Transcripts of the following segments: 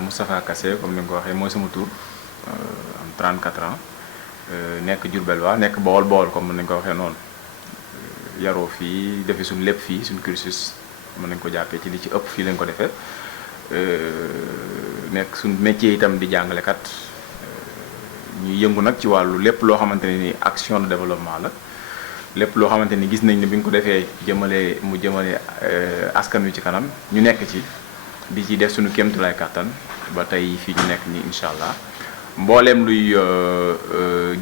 Moustapha Kassé comme ni nga ko waxee mooy sama tur am 34 ans nekk Diourbel waa nekk Bawol comme ni nga ko waxee noonu yaroo fii defe suñu lépp fii suñu cursus mën nañ ko jàppee ci li ci ëpp fii lañ ko defee nekk suñu métier itam di jàngalekat ñuy yëngu nag ci wàllu lépp loo xamante ne ni action de développement la lépp loo xamante ni gis nañ ne bi ñu ko defee jëmale askan wi ci kanam ñu nekk ci di ci def suñu kéemtulaay kàttan ba tey fii ñu nekk nii incha allah mbooleem luy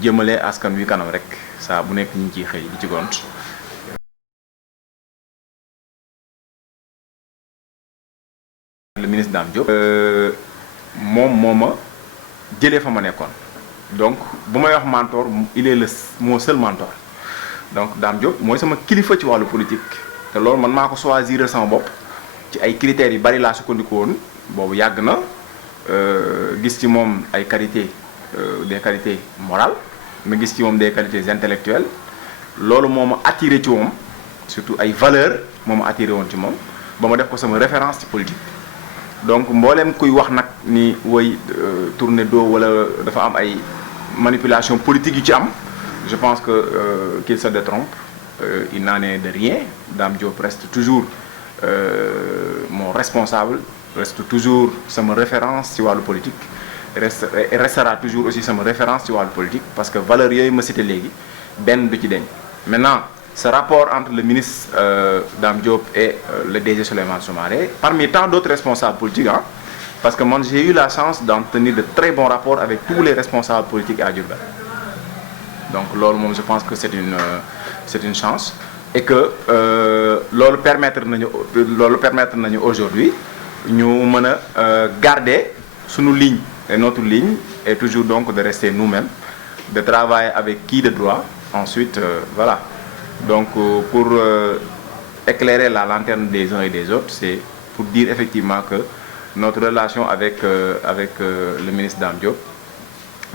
jëmale askan wi kanam rek saa bu nekk ñu ngi ciy xëy di ci gont. Le ministre Dame Diop moom moo ma jëlee fa ma nekkoon donc bu may wax mentor il est mon seul mentor donc Dame Diop mooy sama kilifa ci wàllu politique te loolu man maa ko choisir sama bopp ci ay critères yu bari laa sukkandiku woon boobu yàgg na gis ci moom ay qualités des qualités morales ma gis ci moom des qualités intellectuelles loolu moo ma attiré ci moom surtout ay valeurs moo ma attiré woon ci moom ba ma def ko sama référence ci politique. donc mbooleem kuy wax nag ni woy tourner dos wala dafa am ay manipulation politique yu ci am je pense que qu'il se détrompe il n'en est de rien. Dame Diop reste toujours mon responsable reste toujours sama référence ci wàllu politique restera toujours aussi sama référence ci wàllu politique parce que valeurs yooyu ma cité léegi benn du ci deñ. Maintenant ce rapport entre le ministre Dame Diop et le DG Souleymane Soumaré, parmi tant d'autres responsables politiques, hein, parce que moi j'ai eu la chance d'en tenir de très bons rapports avec tous les responsables politiques à Diourbel. Donc je pense que c'est une chance et que loolu permettre nañu aujourd'hui ñu mën a garder sunu ligne et notre ligne est toujours donc de rester nous-mêmes, de travailler avec qui de droit, ensuite voilà. Donc pour éclairer la lanterne des uns et des autres, c'est pour dire effectivement que notre relation avec le ministre Dame Diop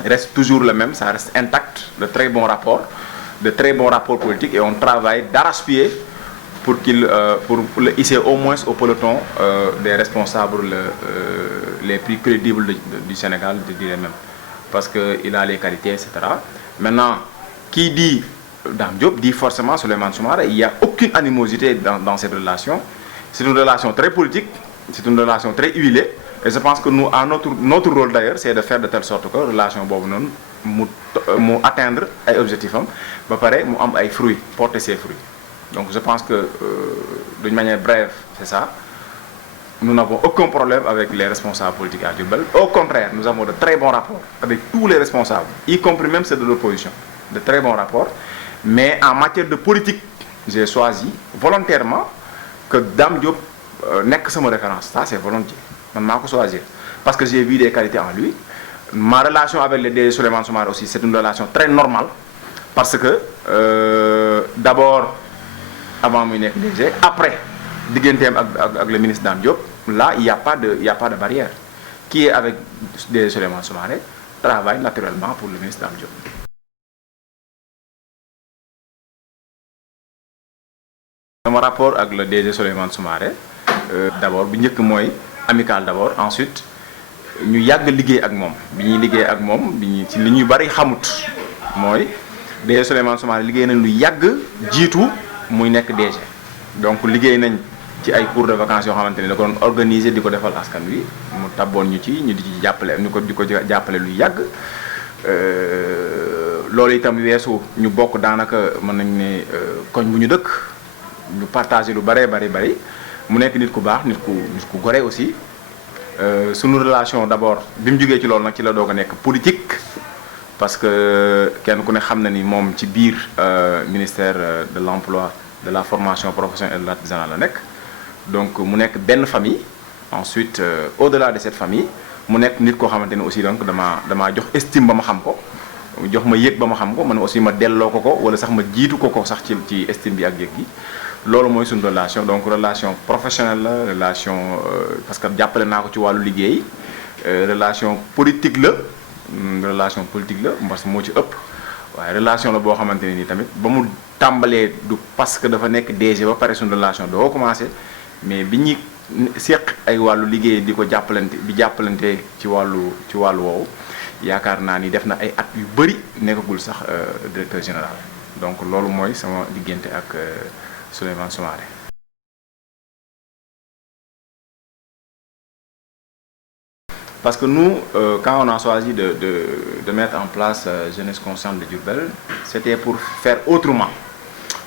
reste toujours le même, ça reste intact, de très bons rapports politiques et on travaille d'arrache-pied pour le hisser au moins au peloton des responsables les plus crédibles du Sénégal, je dirais même, parce qu'il a les qualités, etc. Maintenant, qui dit Dame Diop dit forcément Souleymane Soumaré. Il n'y a aucune animosité dans cette relation. C'est une relation très politique, c'est une relation très huilée. Et je pense que nous, à notre rôle d'ailleurs, c'est de faire de telle sorte que la relation mu atteindre ay objectifs am ba pare mu am ay fruits, porter ses fruits. Donc je pense que d'une manière brève, c'est ça. Nous n'avons aucun problème avec les responsables politiques à Diourbel. Au contraire, nous avons de très bons rapports avec tous les responsables, y compris même ceux de l'opposition. De très bons rapports. Mais en matière de politique, j'ai choisi volontairement que Dame Diop nekk sama référence. Ça, c'est volontiers. Man maa ko choisir. Parce que j'ai vu des qualités en lui. Ma relation avec le DG Souleymane Soumaré aussi, c'est une relation très normale. Parce que, d'abord, avant muy nekk DG, après, digganteem ak le ministre Dame Diop, là, il y a pas de barrière. Qui est avec DG Souleymane Soumaré travaille naturellement pour le ministre Dame Diop. Sama rapport ak le DG Souleymane Soumaré d'abord bi njëkk mooy amical d'abord, ensuite ñu yàgg liggéey ak moom bi ñuy liggéey ak moom ci li ñuy bari xamut mooy DG Souleymane Soumaré liggéey nañ lu yàgg jiitu muy nekk DG. Donc liggéey nañ ci ay cours de vacances yoo xamante ne da ko doon organiser di ko defal askan wi mu tabboon ñu di ci jàppale di ko jàppale lu yàgg. Loolu itam weesu ñu bokk daanaka mën nañ ne koñ bu ñu dëkk. Ñu partagé lu bari mu nekk nit ku baax nit ku gore aussi sunu relation d'abord bi mu jógee ci loolu nag ci la doog a nekk politique parce que kenn ku ne xam na ni moom ci biir ministère de l'emploi de la formation professionnelle et de l'artisanat la nekk donc mu nekk benn famille ensuite au-delà de cette famille mu nekk nit koo xamante ne aussi donc damaa jox estime ba ma xam ko jox ma yëg ba ma xam ko man aussi ma delloo ko wala sax ma jiitu ko sax ci estime bi ak yëg gi. Loolu mooy suñu relation donc relation professionnelle la relation parce que jàppale naa ko ci wàllu liggéey relation politique la parce que moo ci ëpp waaye relation la boo xamante ne nii tamit ba mu tàmbalee du parce que dafa nekk DG ba pare suñu relation doo commencé mais bi ñuy seq ay wàllu liggéey di ko jàppalante di jàppalante ci wàllu woowu yaakaar naa ni def na ay at yu bëri nekkagul sax directeur général donc loolu mooy sama diggante ak Souleymane Soumaré. Parce que nous, quand on a choisi de mettre en place Jeunesse Consciente de Diourbel, c'était pour faire autrement.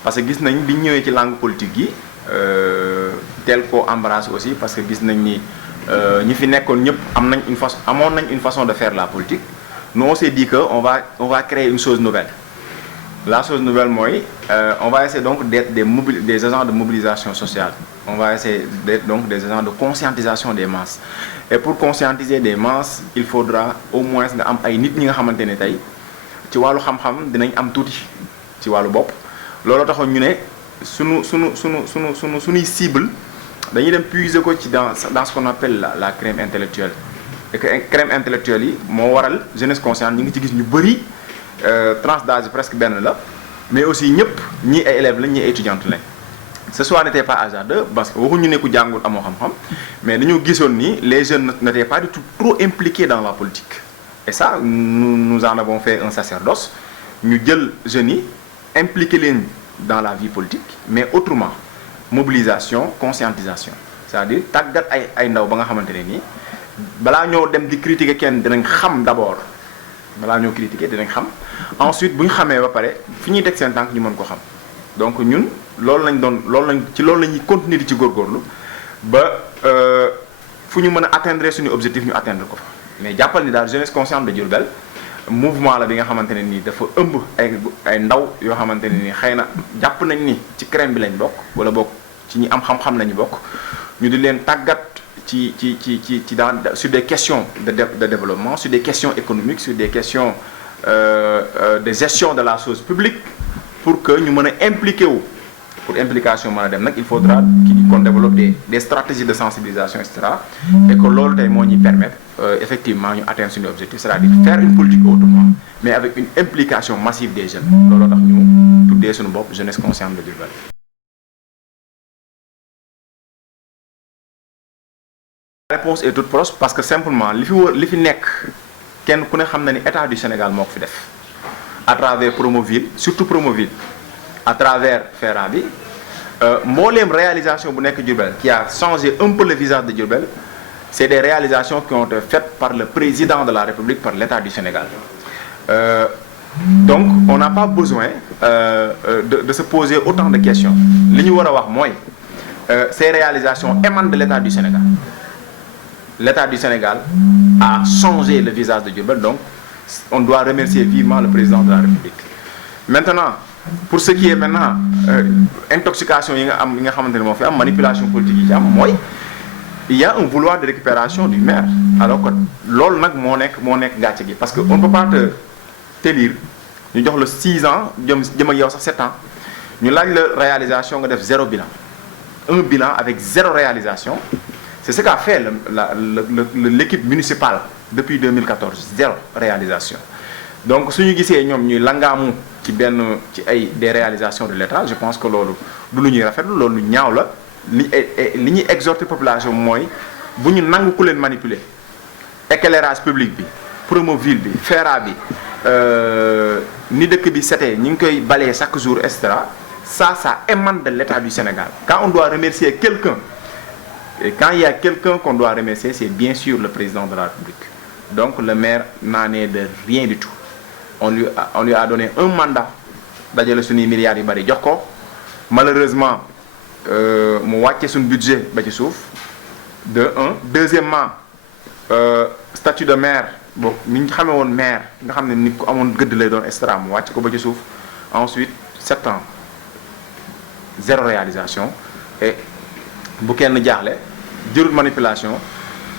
Parce que gis nañ bi ñu ñëwee ci langue politique yi tel ko embrasse aussi parce que gis nañ ni ñi fi nekkoon ñëpp amoon nañ une façon de faire la politique. Nous on s'est dit que on va créer une chose nouvelle. La chose nouvelle mooy on va essayer donc d'être des agents de mobilisation sociale. On va essayer d'être donc des agents de conscientisation des masses. Et pour conscientiser des masses, il faudra au moins nga am ay nit ñi nga xamante ne tey ci wàllu xam-xam dinañ am tuuti ci wàllu bopp. loolu taxoon ñu ne suñuy cible dañuy dem puiser ko ci dans ce qu'on appelle la crème intellectuelle. Et que crème intellectuelle yi moo waral jeunesse consciente ñi ngi ci gis ñu bëri tranche d'âge presque benn la mais aussi ñëpp ñii ay élèves lañ ñii ay étudiantes lañ. Ce choix n'était pas hasardeux parce que waxuñu ne ku jàngul amoo xam-xam mais dañoo gisoon ni les jeunes n'étaient pas du tout trop impliqués dans la politique. Et ça nous en avons fait un sacerdoce ñu jël jeunes yi impliquer leen dans la vie politique mais autrement mobilisation conscientisation c'est-à-dire tàggat ay ndaw ba nga xamante ne nii balaa ñoo dem di critiquer kenn dinañ xam d'abord balaa ñoo critiquer dinañ xam ensuite bu ñu xamee ba pare fi ñuy teg seen tànk ñu mën ko xam donc ñun loolu la ñuy continuer di ci góorgóorlu ba fu ñu mën a atteindre suñu objectif ñu atteindre ko fa mais jàppal ni daal jeunesse consciente de Diourbel mouvement la bi nga xamante ne nii dafa ëmb ay ndaw yoo xamante ne nii xëy na jàpp nañ ni ci crème bi lañ bokk wala bokk ci ñi am xam-xam lañu bokk ñu di leen tàggat sur des questions de développement sur des questions économiques sur des questions de gestion de la chose publique pour que ñu mën a impliqué wu pour implication mën a dem nag il faudra qu'on développe des stratégies de sensibilisation et cetera et que loolu tey moo ñuy permettre effectivement ñu atteindre suñu objectif c'est-à-dire faire une politique autrement mais avec une implication massive des jeunes looloo tax ñu tuddee suñu bopp jeunesse consciente de Diourbel. La réponse est toute proche parce que simplement li fi nekk kenn ku ne xam na ni état du Sénégal moo ko fi def à travers Promoville surtout Promoville à travers FERA bi mbooleem réalisation bu nekk Diourbel qui a changé un peu le visage de Diourbel c'est des réalisations qui ont été faites par le président de la République par l'État du Sénégal donc on n'a pas besoin de se poser autant de questions li ñu war a wax mooy ces réalisations émanent de l'État du Sénégal. L'État du Sénégal a changé le visage de Diourbel donc on doit remercier vivement le président de la République. Maintenant pour ce qui est maintenant intoxication yi nga xamante ne moo fi am manipulation politique yi ci am mooy il y a un vouloir de récupération du maire alors que loolu nag moo nekk gàcce gi parce que on ne peut pas t'élire ñu jox la 6 ans jëm ak yow sax 7 ans ñu laaj la réalisation nga def 0 bilan un bilan avec 0 réalisation. C'est ce qu'a fait l'équipe municipale depuis 2014 0 réalisation donc suñu gisee ñoom ñuy langaamu ci des réalisations de l'État je pense que loolu du lu ñuy rafetlu loolu ñaaw la li ñuy exhorter population mooy bu ñu nangu ku leen manipuler éclairage public bi Promoville bi FERA bi ni dëkk bi setee ñu ngi koy balayer chaque jour et cetera ça émane de l'État du Sénégal quand on doit remercier quelqu'un et quand il y a quelqu'un qu'on doit remercier c'est bien sûr le président de la République donc le maire n'en est de rien du tout on lui a donné un mandat dajale suñuy milliards yu bari jox ko malheureusement mu wàcce suñu budget ba ci suuf de un deuxièmement statut de maire boobu ni ñu xamee woon maire nga xam ne nit ku amoon gëdd lay doon extra mu wàcc ko ba ci suuf ensuite 7 ans 0 réalisation et bu kenn jaaxle jërul manipulation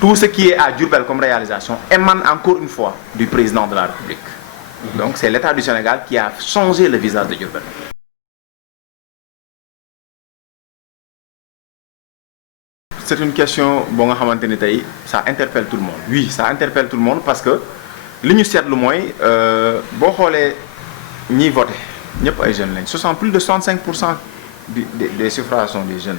tout ce qui est à Diourbel comme réalisation émane encore une fois du président de la République donc c'est l'État du Sénégal qui a changé le visage de Diourbel. C'est une question boo nga xamante ni tey ça interpelle tout le monde oui ça interpelle tout le monde parce que li ñu seetlu mooy boo xoolee ñiy voté ñëpp ay jeunes lañ plus de 65% des suffrages sont des jeunes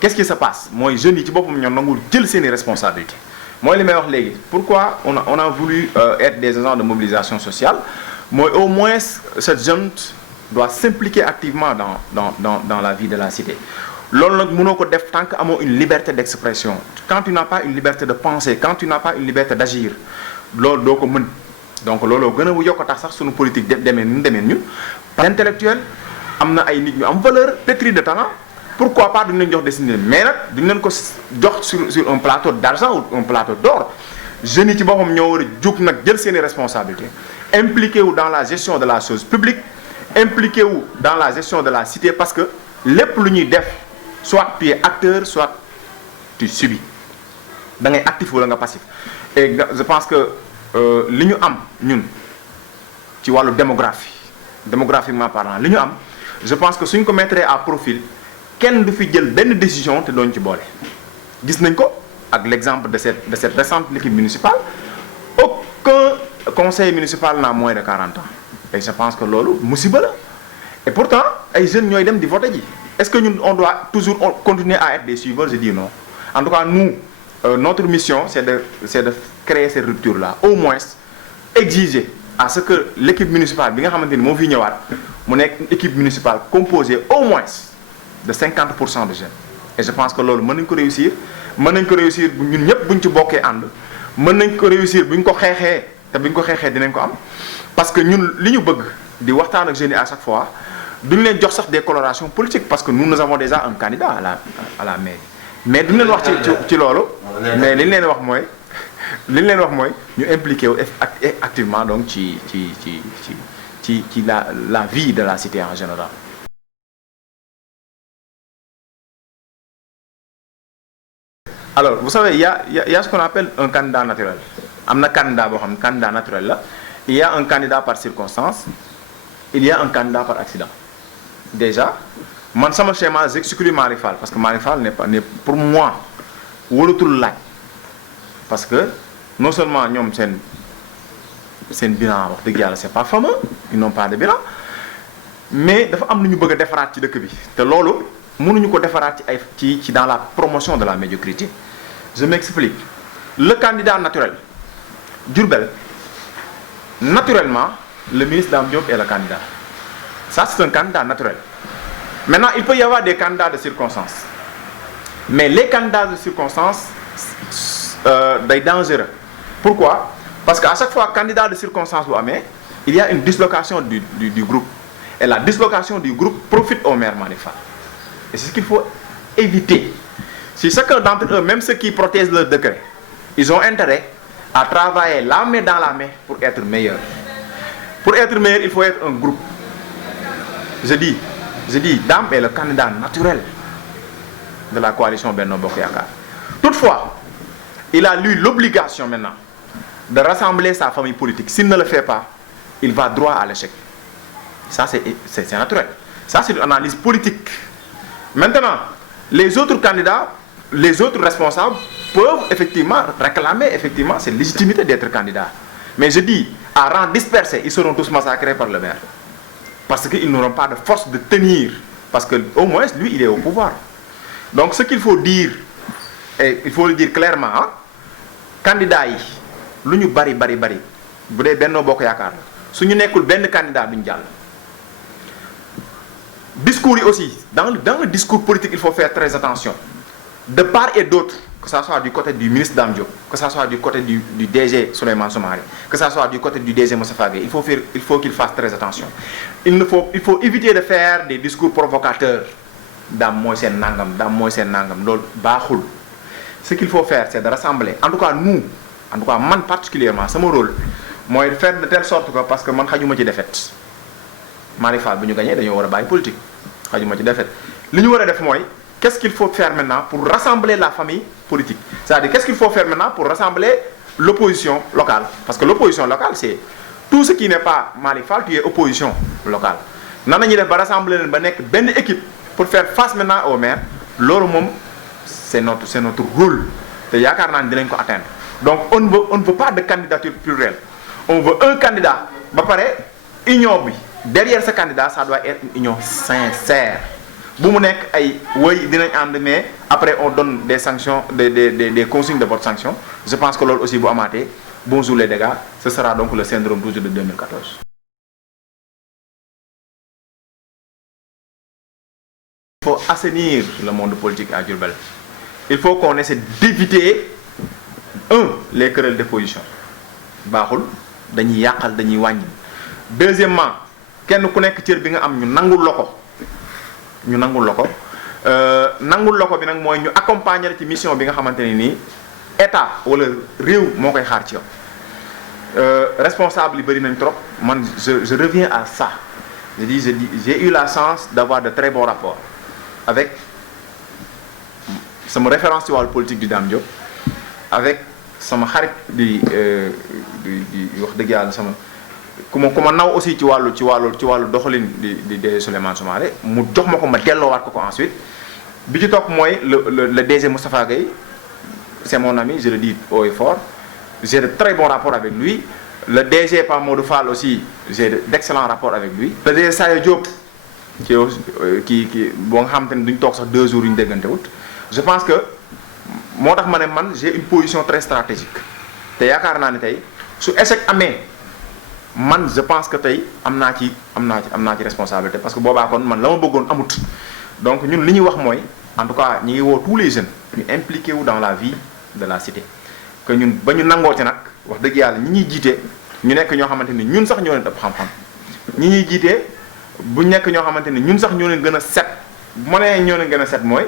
qu'est-ce qui se passe mooy jeunes yi ci boppam ñoo nangul jël seeni responsabilités mooy li may wax léegi pourquoi on a voulu être des agents de mobilisation sociale mooy au moins cette jeune doit s'impliquer activement dans la vie de la cité loolu nag mënoo ko def tant que amoo une liberté d'expression quand tu n'as pas une liberté de penser quand tu n'as pas une liberté d'agir loolu doo ko mën donc looloo gën a yokk tax sax suñu politique demee ñun intellectuel am na ay nit ñu am valeur pétri de talent pourquoi pas duñ leen jox destinée mais nag duñ leen ko jox sur un plateau d'argent ou un plateau d'or jeunes yi ci boppam ñoo war a jóg nag jël seeni responsabilités impliqué wu dans la gestion de la chose publique impliqué wu dans la gestion de la cité parce que lépp lu ñuy def soit tu es acteur soit tu subis da ngay actif wala nga passif et je pense que li ñu am ñun ci wàllu démographiquement parlant li ñu am je pense que suñ ko mettre à profil kenn du fi jël benn décision te doon ci boole gis nañ ko ak l'exemple de cette récente équipe municipale aucun conseil municipal n'a moins de 40 ans et je pense que loolu musiba la et pourtant ay jeunes ñooy dem di voter ji est-ce que ñun on doit toujours continuer à être des suiveurs je dis non en tout cas nous notre mission c'est de créer cette rupture là au moins exiger à ce que l'équipe municipale bi nga xamante ni moo fi ñëwaat mu nekk équipe municipale composée au moins de 50% de jeunes et je pense que loolu mën nañ ko réussir ñun ñëpp buñ ci bokkee ànd mën nañ ko réussir buñ ko xeexee te buñ ko xeexee dinañ ko am parce que ñun li ñu bëgg di waxtaan ak jeunes yi à chaque fois duñ leen jox sax des colorations politiques parce que nous avons déjà un candidat à la mairie mais duñ leen wax ci loolu mais li ñu leen wax mooy ñu impliqué wu activement donc ci la vie de la cité en général. Alors vous savez il y a ce qu'on appelle un candidat naturel am na candidat boo xam ne candidat naturel la il y a un candidat par circonstance il y a un candidat par accident déjà man sama schéma j'exclus Malick Fall parce que Malick Fall n'est pour moi wóolatul laaj parce que non seulement ñoom seen bilan wax dëgg yàlla c'est pas fameux ils n'ont pas de bilan mais dafa am lu ñu bëgg a defaraat ci dëkk bi te loolu mënuñu ko defaraat ci dans la promotion de la médiocrité je m'explique le candidat naturel Diourbel naturellement le ministre Dame Diop est le candidat ça c'est un candidat naturel maintenant il peut y avoir des candidats de circonstance mais les candidats de circonstance day dangereux pourquoi parce que à chaque fois candidat de circonstance bu amee il y a une dislocation du groupe et la dislocation du groupe profite au maire Malick Fall et c'est ce qu'il faut éviter si chacun d'entre eux même ceux qui protègent leur décret ils ont intérêt à travailler la main dans la main pour être meilleur il faut être un groupe je dis Dame est le candidat naturel de la coalition Benno Bokk Yakaar toutefois il a lui l'obligation maintenant de rassembler sa famille politique s'il ne le fait pas il va droit à l'échec ça c'est naturel ça c'est une analyse politique maintenant les autres candidats les autres responsables peuvent effectivement réclamer effectivement cette légitimité d'être candidat mais je dis à rang dispersé ils seront tous massacrés par le maire parce qu'ils n'auront pas de force de tenir parce que au moins lui il est au pouvoir donc ce qu'il faut dire et il faut le dire clairement candidat yi lu ñu bari bu dee Benno Bokk Yaakaar su ñu nekkul benn candidat duñ jàll discours yi aussi dans le discours politique il faut faire très attention de part et d'autre que ça soit du côté du ministre Dame Diop que ça soit du côté du DG Souleymane Soumaré que ça soit du côté du DG Moustapha Gueye il faut qu'il fasse très attention il faut éviter de faire des discours provocateurs Dame mooy seen nangam loolu baaxul ce qu'il faut faire c'est de rassembler en tout cas man particulièrement sama rôle mooy faire de telle sorte que parce que man xajuma ci défaite Malick Fall bu ñu gagné dañoo war a bàyyi politique xajuma ci défaite li ñu war a def mooy qu'est-ce qu'il faut faire maintenant pour rassembler la famille politique c'est-à-dire qu'est-ce qu'il faut faire maintenant pour rassembler l'opposition locale parce que l'opposition locale c'est tout ce qui n'est pas Malick Fall tu es opposition locale nan la ñuy def ba rassembler leen ba nekk benn équipe pour faire face maintenant au maire loolu moom c'est notre rôle te yaakaar naa ne dinañ ko atteindre donc on ne veut pas de candidature plurielle on veut un candidat ba pare union bi derrière ce candidat ça doit être une union sincère bu mu nekk ay woy dinañ ànd mais après on donne des sanctions des consignes de vote sanction. Je pense que loolu aussi bu amaatee bonjour les dégâts, ce sera donc le syndrome rouge de 2014. Il faut assainir le monde politique à Diourbel. Il faut qu'on essaie d'éviter les querelles de position baaxul dañuy yàqal dañuy wàññi. Deuxièmement kenn ku nekk cër bi nga am ñu nangul la ko nangul la ko bi nag mooy ñu accompagner ci mission bi nga xamante ne nii état wala réew moo koy xaar ci yow. Responsable yi bëri nañ trop man je reviens à ça j'ai eu la chance d'avoir de très bons rapports avec sama référence ci wàllu politique du Dame Diop avec sama xarit di wax dëgg yàlla sama ku ma naw aussi ci wàllu doxalin di Souleymane Soumaré mu jox ma ko ma delloowaat ko ensuite bi ci topp mooy le DG Moustapha Gueye c'est mon ami je le dis haut et fort j'ai de très bons rapports avec lui. Le DG Pape Modou Fall aussi j'ai d'excellents rapports avec lui. Le DG Sayo Diop qui boo nga xamante ne duñ toog sax 2 jours yu ñu déggante wut. Je pense que moo tax ma ne man j'ai une position très stratégique te yaakaar naa ne tey su échec amee man je pense que tey am naa ci responsabilité parce que boobaa kon man la ma bëggoon amut. Donc ñun li ñuy wax mooy en tout cas ñu ngi woo tous les jeunes ñu impliqué wu dans la vie de la cité que ñun ba ñu nangoote nag wax dëgg yàlla ñi ñuy jiite ñu nekk ñoo xamante ni ñun sax ñoo leen ëpp xam-xam ñi ñuy jiite bu nekk ñoo xamante ni ñun sax ñoo leen gën a set bu ma nee ñoo leen gën a set mooy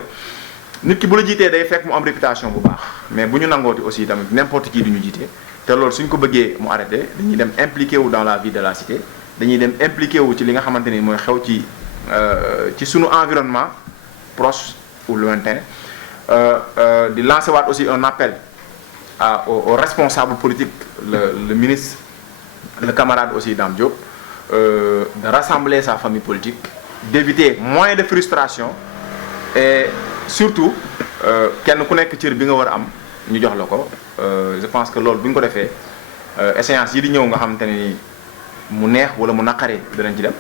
nit ki bu la jiitee day fekk mu am réputation bu baax mais bu ñu nangooti aussi tamit n'importe qui du ñu jiite te loolu suñ ko bëggee mu arrêté dañuy dem impliqué wu dans la vie de la cité dañuy dem impliqué wu ci li nga xamante ni mooy xew ci sunu environnement proche ou lointain di lancer waat aussi un appel aux responsables politiques le ministre le camarade aussi Dame Diop de rassembler sa famille politique d'éviter moins de frustration et surtout kenn ku nekk cër bi nga war a am ñu jox la ko je pense que loolu bu ñu ko defee échéance yi di ñëw nga xamante ne ni mu neex wala mu naqaree danañ ci dem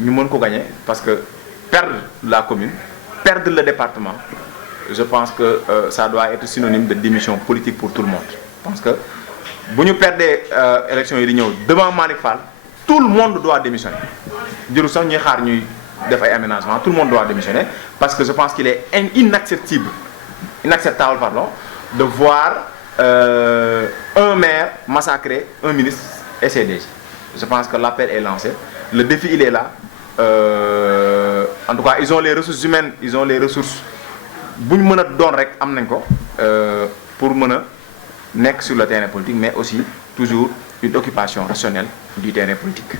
ñu mën ko gagner parce que perdre la commune perdre le département je pense que ça doit être synonyme de démission politique pour tout le monde. Parce que bu ñu perdee élection yi di ñëw devant Malick Fall tout le monde doit démissionner jëru sax ñuy xaar ñuy def ay aménagement tout le monde doit démissionner parce que je pense qu'il est inacceptable de voir un maire massacrer un ministre et ses DG. Je pense que l'appel est lancé, le défi il est là, en tout cas ils ont les ressources humaines, ils ont les ressources bu ñu mën a doon rek am nañ ko pour mën a nekk sur le terrain politique mais aussi toujours une occupation rationnelle du terrain politique.